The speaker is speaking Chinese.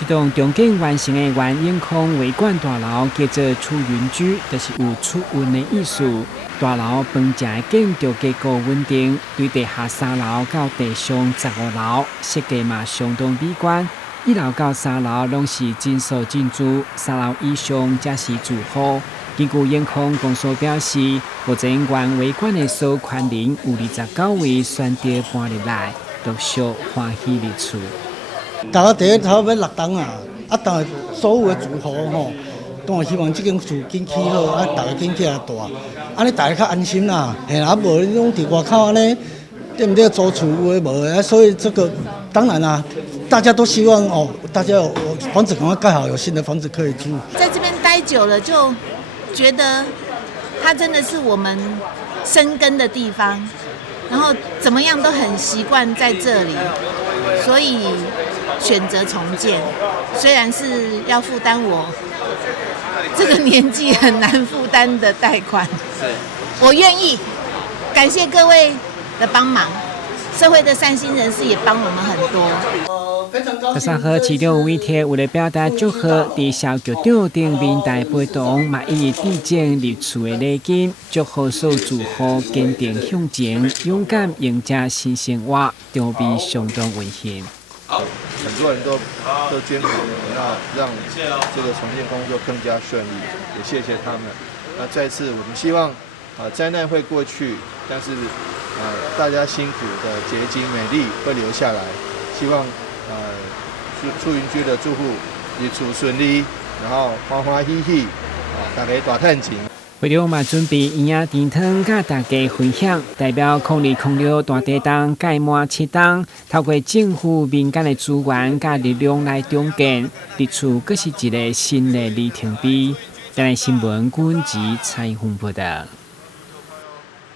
这栋中建完成的原永康维馆大楼叫做出云居，就是有出云的意思。大楼饭食的建筑结构稳定，对地下3楼到地上15楼，设计嘛相当美观。1楼到3楼拢是金属建筑，3楼以上才是住户。根据永康公所表示，目前原维馆的所有权人有29位选择搬入来，陆续欢喜入厝。大家第一头要6栋啊，当然所有的住户吼，当然希望这间厝紧起好，大家紧起来大，安尼大家较安心啦。无你拢伫外口安尼，对不对？租厝有诶无诶，所以这个当然啦，大家都希望哦，大家有房子赶快盖好，有新的房子可以住。在这边待久了，就觉得它真的是我们生根的地方，然后怎么样都很习惯在这里，所以选择重建。虽然是要负担我这个年纪很难负担的贷款，我愿意。感谢各位的帮忙，社会的善心人士也帮我们很多。13号市长有委贴为了表达祝贺，伫小局长顶面带陪同，嘛以致敬入厝的礼金，祝贺所有住户坚定向前，勇敢迎接新生活，场面相当温馨。很多人都捐款，那让这个重建工作更加顺利，也谢谢他们。那再次，我们希望灾难会过去，但是大家辛苦的结晶美丽会留下来。希望出云居的住户入厝顺利，然后欢欢喜喜，大家大赚钱。会场嘛准备营养甜汤，甲大家分享。代表0206大地档盖满7档，透过政府民间的资源甲力量来重建，入厝阁是一个新的里程碑。台湾新闻军事采访报道。